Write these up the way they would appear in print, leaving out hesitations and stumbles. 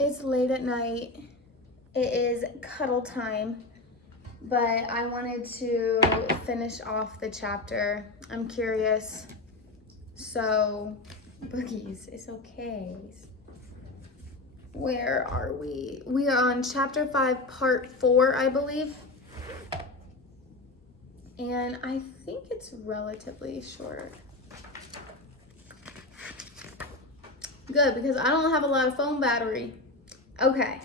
It's late at night. It is cuddle time, but I wanted to finish off the chapter. I'm curious. So, Boogies, it's okay. Where are we? We are on chapter 5, part 4, I believe. And I think it's relatively short. Good, because I don't have a lot of phone battery. Okay.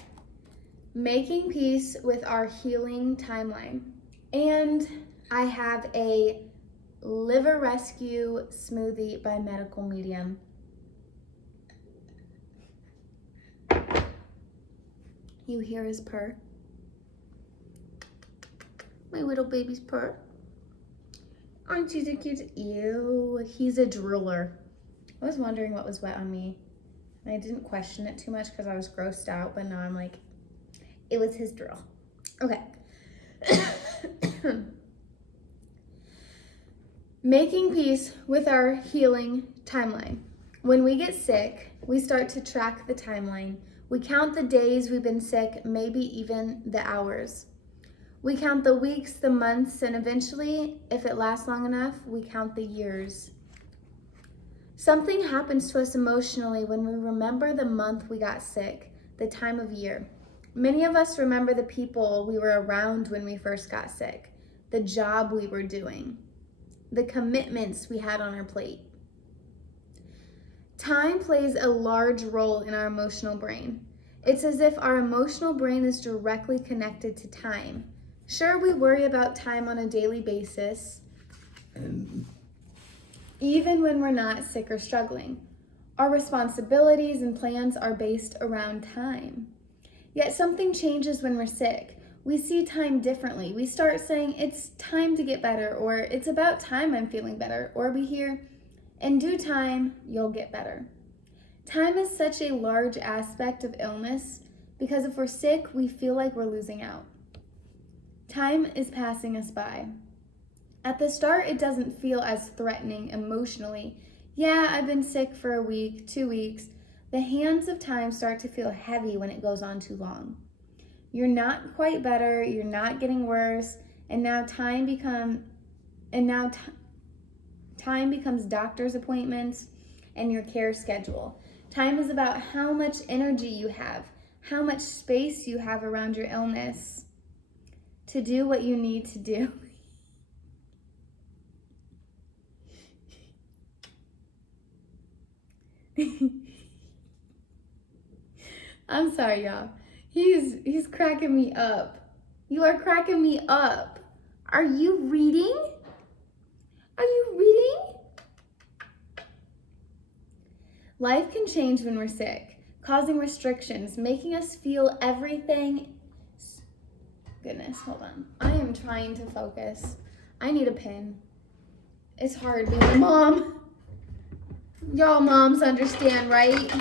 Making peace with our healing timeline. And I have a liver rescue smoothie by Medical Medium. You hear his purr? My little baby's purr. Aren't you the cute? Ew, he's a drooler. I was wondering what was wet on me. And I didn't question it too much because I was grossed out, but now I'm like, it was his drool. Okay. Making peace with our healing timeline. When we get sick, we start to track the timeline. We count the days we've been sick, maybe even the hours. We count the weeks, the months, and eventually, if it lasts long enough, we count the years. Something happens to us emotionally when we remember the month we got sick, the time of year. Many of us remember the people we were around when we first got sick, the job we were doing, the commitments we had on our plate. Time plays a large role in our emotional brain. It's as if our emotional brain is directly connected to time. Sure, we worry about time on a daily basis, even when we're not sick or struggling. Our responsibilities and plans are based around time. Yet something changes when we're sick. We see time differently. We start saying, it's time to get better, or it's about time I'm feeling better, or we hear, in due time, you'll get better. Time is such a large aspect of illness because if we're sick, we feel like we're losing out. Time is passing us by. At the start, it doesn't feel as threatening emotionally. Yeah, I've been sick for a week, 2 weeks. The hands of time start to feel heavy when it goes on too long. You're not quite better, you're not getting worse, and now time becomes doctor's appointments and your care schedule. Time is about how much energy you have, how much space you have around your illness to do what you need to do. I'm sorry, y'all. He's cracking me up. You are cracking me up. Are you reading? Are you reading? Life can change when we're sick, causing restrictions, making us feel everything. Goodness, hold on. I am trying to focus. I need a pen. It's hard being a mom. Y'all moms understand, right?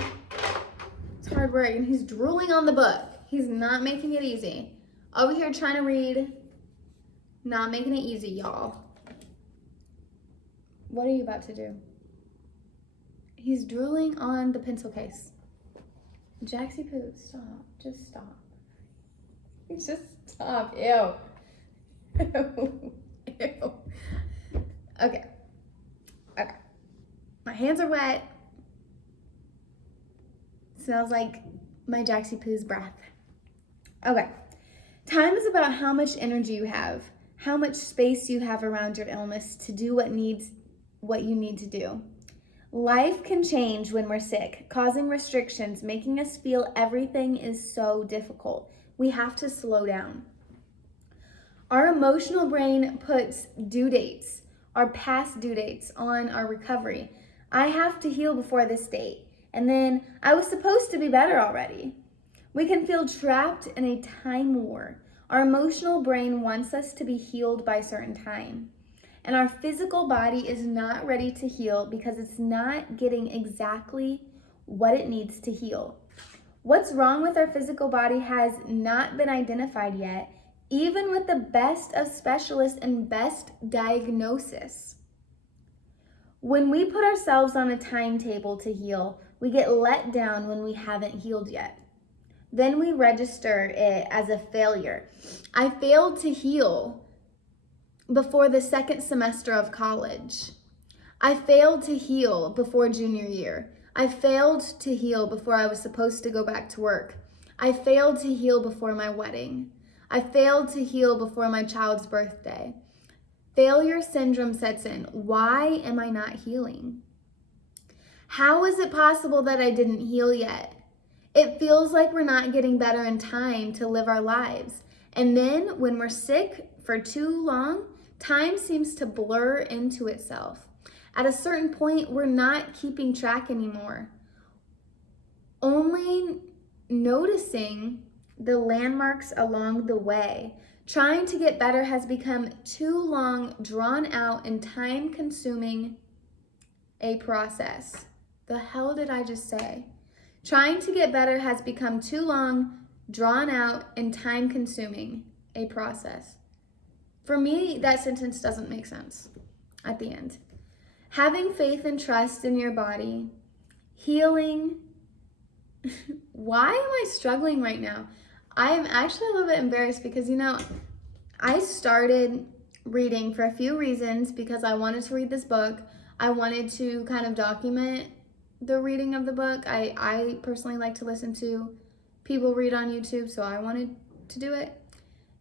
It's hard work, and he's drooling on the book. He's not making it easy. Over here trying to read, not making it easy, y'all. What are you about to do? He's drooling on the pencil case. Jaxie Poo, stop. Just stop. Just stop. Ew. Ew. Ew. Okay. Okay. My hands are wet. Smells like my Jaxie Poo's breath. Okay. Time is about how much energy you have, how much space you have around your illness to do what you need to do. Life can change when we're sick, causing restrictions, making us feel everything is so difficult. We have to slow down. Our emotional brain puts due dates, our past due dates, on our recovery. I have to heal before this date, and then I was supposed to be better already. We can feel trapped in a time war. Our emotional brain wants us to be healed by a certain time. And our physical body is not ready to heal because it's not getting exactly what it needs to heal. What's wrong with our physical body has not been identified yet, even with the best of specialists and best diagnosis. When we put ourselves on a timetable to heal, we get let down when we haven't healed yet. then we register it as a failure. I failed to heal before the second semester of college. I failed to heal before junior year. I failed to heal before I was supposed to go back to work. I failed to heal before my wedding. I failed to heal before my child's birthday. Failure syndrome sets in. Why am I not healing? How is it possible that I didn't heal yet? It feels like we're not getting better in time to live our lives. And then when we're sick for too long, time seems to blur into itself. At a certain point, we're not keeping track anymore. Only noticing the landmarks along the way. Trying to get better has become too long, drawn out, and time-consuming a process. The hell did I just say? Trying to get better has become too long, drawn out, and time-consuming a process. For me, that sentence doesn't make sense at the end. Having faith and trust in your body, healing. Why am I struggling right now? I am actually a little bit embarrassed because, I started reading for a few reasons because I wanted to read this book. I wanted to kind of document the reading of the book. I personally like to listen to people read on YouTube, so I wanted to do it.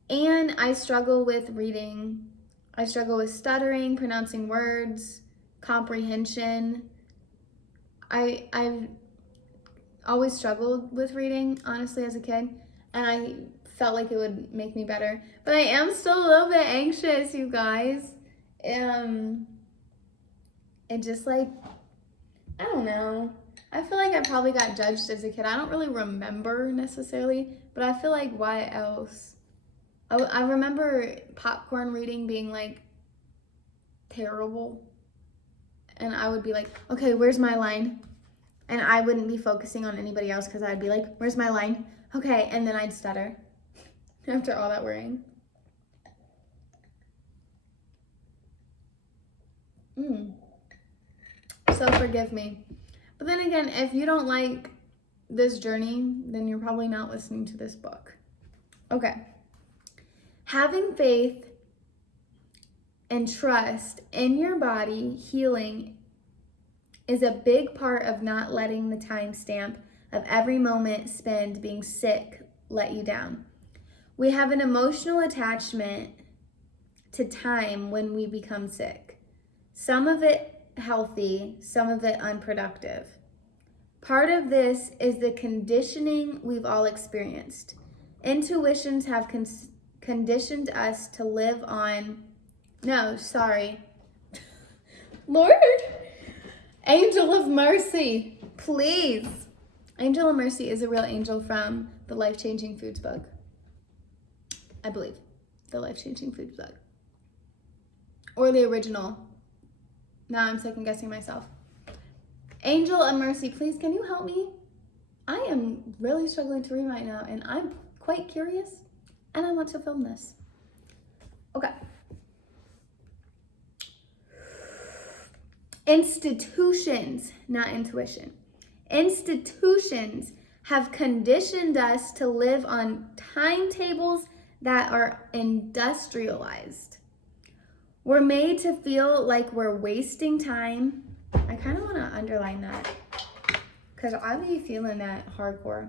And I struggle with reading. I struggle with stuttering, pronouncing words, comprehension. I've always struggled with reading, honestly, as a kid, and I felt like it would make me better. But I am still a little bit anxious, you guys. It just I don't know. I feel like I probably got judged as a kid. I don't really remember necessarily, but I feel like why else? I remember popcorn reading being terrible. And I would be like, okay, where's my line? And I wouldn't be focusing on anybody else because I'd be like, where's my line? Okay, and then I'd stutter after all that worrying. So forgive me. But then again, if you don't like this journey, then you're probably not listening to this book. Okay. Having faith and trust in your body healing is a big part of not letting the timestamp of every moment spent being sick let you down. We have an emotional attachment to time when we become sick. Some of it healthy, some of it unproductive. Part of this is the conditioning we've all experienced. Intuitions have conditioned us to live on, Lord, Angel of Mercy, please. Angel of Mercy is a real angel from the Life Changing Foods book. I believe. The Life Changing Foods book. Or the original. Now I'm second guessing myself. Angel of Mercy, please, can you help me? I am really struggling to read right now, and I'm quite curious, and I want to film this. Okay. Institutions, not intuition. Institutions have conditioned us to live on timetables that are industrialized. We're made to feel like we're wasting time. I kind of want to underline that because I be feeling that hardcore.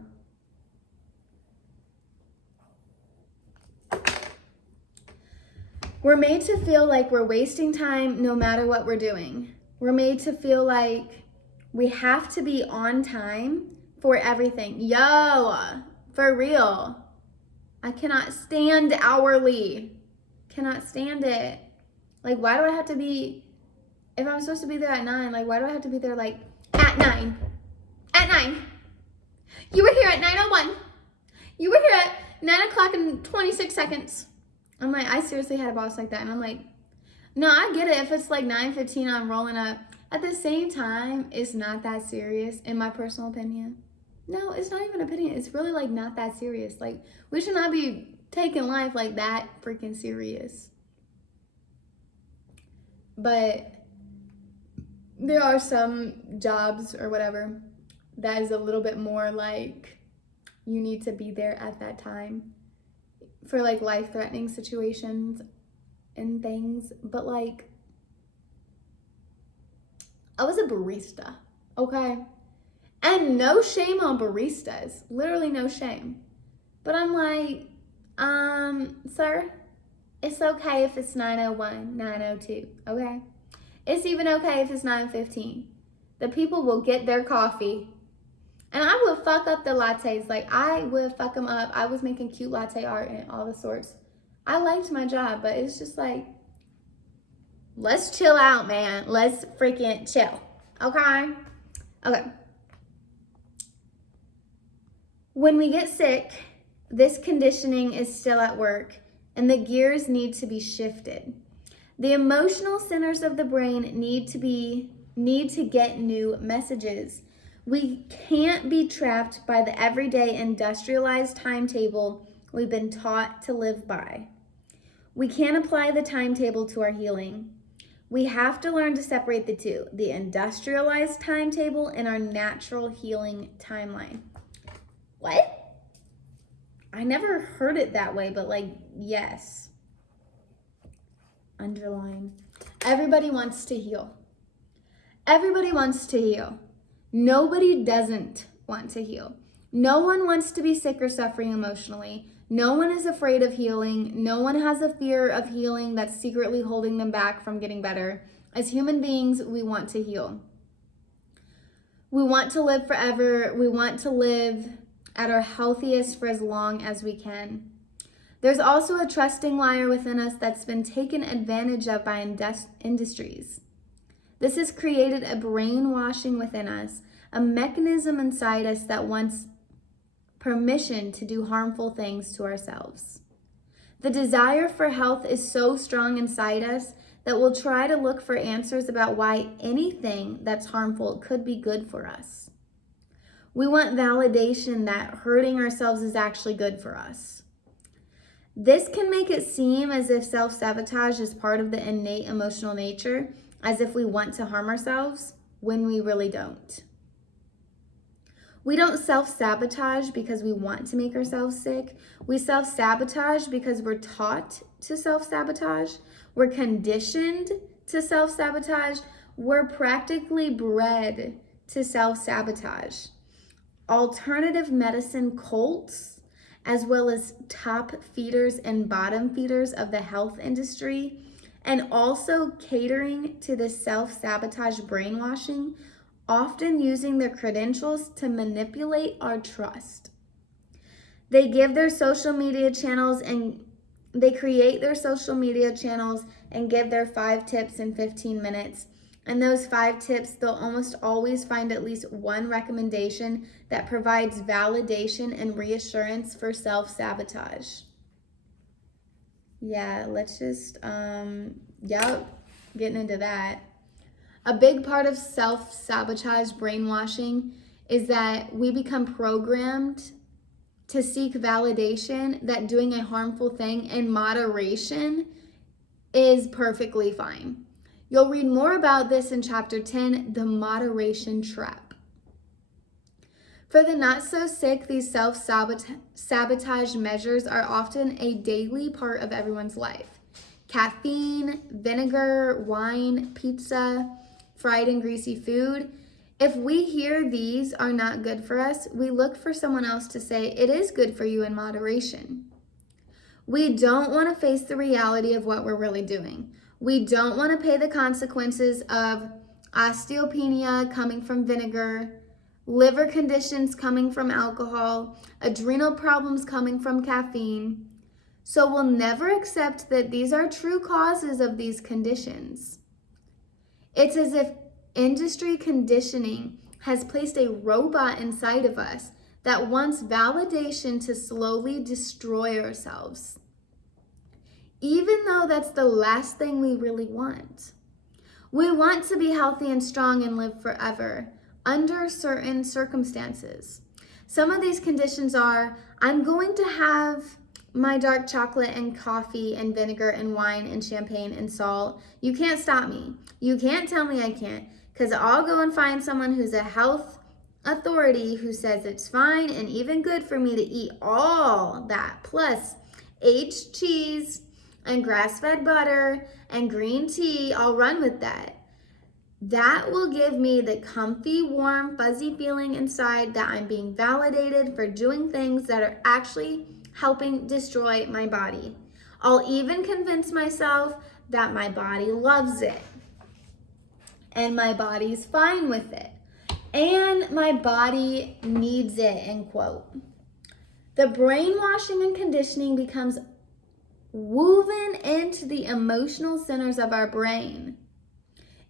We're made to feel like we're wasting time no matter what we're doing. We're made to feel like we have to be on time for everything. Yo, for real. I cannot stand hourly. Cannot stand it. Why do I have to be, if I'm supposed to be there at 9, why do I have to be there at 9? At 9. You were here at 9:01. You were here at 9 o'clock and 26 seconds. I'm I seriously had a boss like that. And I'm no, I get it. If it's 9:15, I'm rolling up. At the same time, it's not that serious, in my personal opinion. No, it's not even an opinion. It's really not that serious. We should not be taking life that freaking serious. But there are some jobs or whatever that is a little bit more you need to be there at that time for like life-threatening situations and things. But like, I was a barista, okay? And no shame on baristas, literally no shame. But I'm like, sir, it's okay if it's 9:01, 9:02, okay? It's even okay if it's 9:15. The people will get their coffee. And I would fuck up the lattes. Like, I would fuck them up. I was making cute latte art and all the sorts. I liked my job, but it's just like, let's chill out, man. Let's freaking chill, okay? Okay. When we get sick, this conditioning is still at work, and the gears need to be shifted. The emotional centers of the brain need to get new messages. We can't be trapped by the everyday industrialized timetable we've been taught to live by. We can't apply the timetable to our healing. We have to learn to separate the two, the industrialized timetable and our natural healing timeline. What? I never heard it that way, but like, yes. Underline. Everybody wants to heal. Everybody wants to heal. Nobody doesn't want to heal. No one wants to be sick or suffering emotionally. No one is afraid of healing. No one has a fear of healing that's secretly holding them back from getting better. As human beings, we want to heal. We want to live forever. We want to live at our healthiest for as long as we can. There's also a trusting liar within us that's been taken advantage of by industries. This has created a brainwashing within us, a mechanism inside us that wants permission to do harmful things to ourselves. The desire for health is so strong inside us that we'll try to look for answers about why anything that's harmful could be good for us. We want validation that hurting ourselves is actually good for us. This can make it seem as if self-sabotage is part of the innate emotional nature, as if we want to harm ourselves, when we really don't. We don't self-sabotage because we want to make ourselves sick. We self-sabotage because we're taught to self-sabotage. We're conditioned to self-sabotage. We're practically bred to self-sabotage. Alternative medicine cults, as well as top feeders and bottom feeders of the health industry, and also catering to the self-sabotage brainwashing, often using their credentials to manipulate our trust. They give their social media channels and they create their social media channels and give their 5 tips in 15 minutes. And those 5 tips, they'll almost always find at least one recommendation that provides validation and reassurance for self-sabotage. Yeah, let's just, getting into that. A big part of self-sabotage brainwashing is that we become programmed to seek validation that doing a harmful thing in moderation is perfectly fine. You'll read more about this in Chapter 10, The Moderation Trap. For the not so sick, these self-sabotage measures are often a daily part of everyone's life. Caffeine, vinegar, wine, pizza, fried and greasy food. If we hear these are not good for us, we look for someone else to say it is good for you in moderation. We don't want to face the reality of what we're really doing. We don't want to pay the consequences of osteopenia coming from vinegar, liver conditions coming from alcohol, adrenal problems coming from caffeine. So we'll never accept that these are true causes of these conditions. It's as if industry conditioning has placed a robot inside of us that wants validation to slowly destroy ourselves, even though that's the last thing we really want. We want to be healthy and strong and live forever under certain circumstances. Some of these conditions are, I'm going to have my dark chocolate and coffee and vinegar and wine and champagne and salt. You can't stop me. You can't tell me I can't, because I'll go and find someone who's a health authority who says it's fine and even good for me to eat all that, plus aged cheese and grass-fed butter and green tea, I'll run with that. That will give me the comfy, warm, fuzzy feeling inside that I'm being validated for doing things that are actually helping destroy my body. I'll even convince myself that my body loves it and my body's fine with it and my body needs it, end quote. The brainwashing and conditioning becomes woven into the emotional centers of our brain.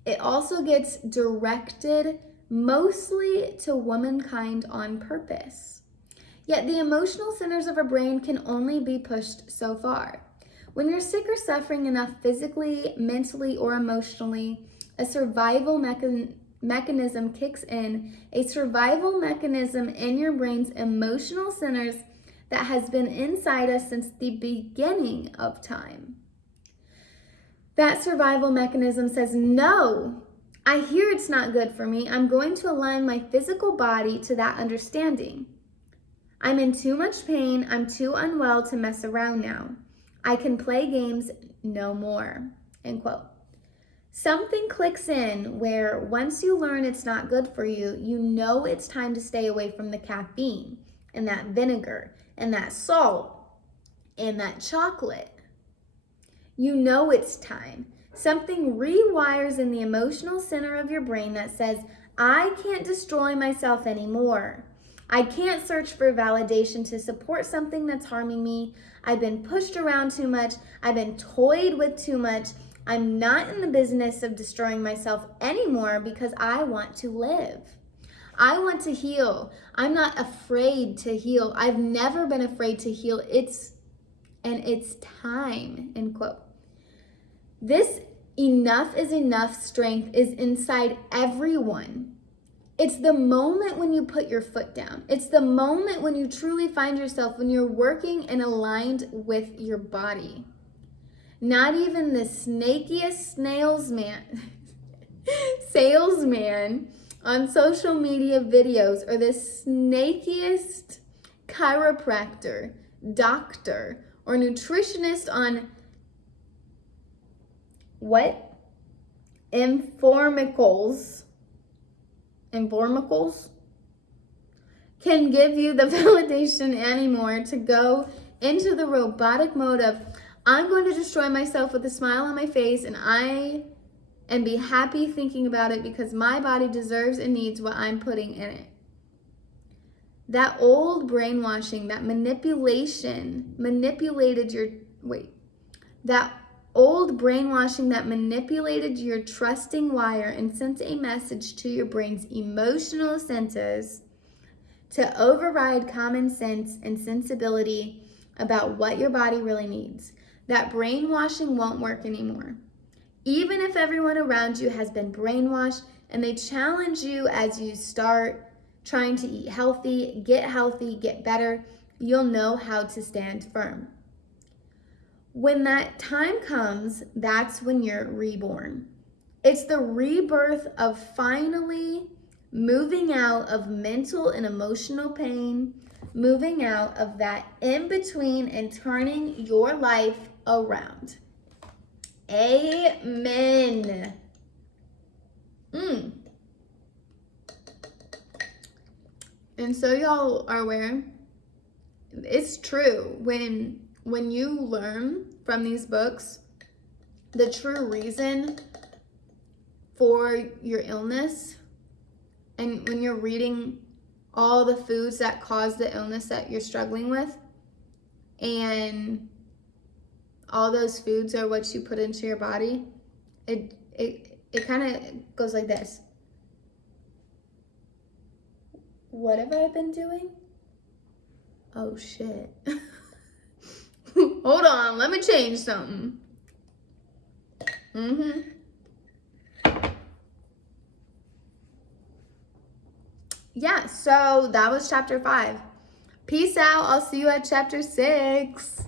It also gets directed mostly to womankind on purpose. Yet the emotional centers of our brain can only be pushed so far. When you're sick or suffering enough physically, mentally, or emotionally, a survival mechanism kicks in, a survival mechanism in your brain's emotional centers that has been inside us since the beginning of time. That survival mechanism says, no, I hear it's not good for me. I'm going to align my physical body to that understanding. I'm in too much pain. I'm too unwell to mess around now. I can play games no more, end quote. Something clicks in where once you learn it's not good for you, you know it's time to stay away from the caffeine and that vinegar and that salt and that chocolate. You know it's time. Something rewires in the emotional center of your brain that says, I can't destroy myself anymore. I can't search for validation to support something that's harming me. I've been pushed around too much. I've been toyed with too much. I'm not in the business of destroying myself anymore because I want to live. I want to heal. I'm not afraid to heal. I've never been afraid to heal. It's time, end quote. This enough is enough strength is inside everyone. It's the moment when you put your foot down. It's the moment when you truly find yourself, when you're working and aligned with your body. Not even the snakiest salesman on social media videos or the snakiest chiropractor, doctor, or nutritionist on what? Informacles can give you the validation anymore to go into the robotic mode of, I'm going to destroy myself with a smile on my face and be happy thinking about it because my body deserves and needs what I'm putting in it. That old brainwashing, that old brainwashing that manipulated your trusting wire and sent a message to your brain's emotional centers to override common sense and sensibility about what your body really needs. That brainwashing won't work anymore. Even if everyone around you has been brainwashed and they challenge you as you start trying to eat healthy, get better, you'll know how to stand firm. When that time comes, that's when you're reborn. It's the rebirth of finally moving out of mental and emotional pain, moving out of that in between and turning your life around. Amen. And so y'all are aware, it's true. When you learn from these books the true reason for your illness, and when you're reading all the foods that cause the illness that you're struggling with, and all those foods are what you put into your body, it kind of goes like this. What have I been doing? Oh shit. Hold on, let me change something. Yeah, so that was chapter 5. Peace out. I'll see you at chapter 6.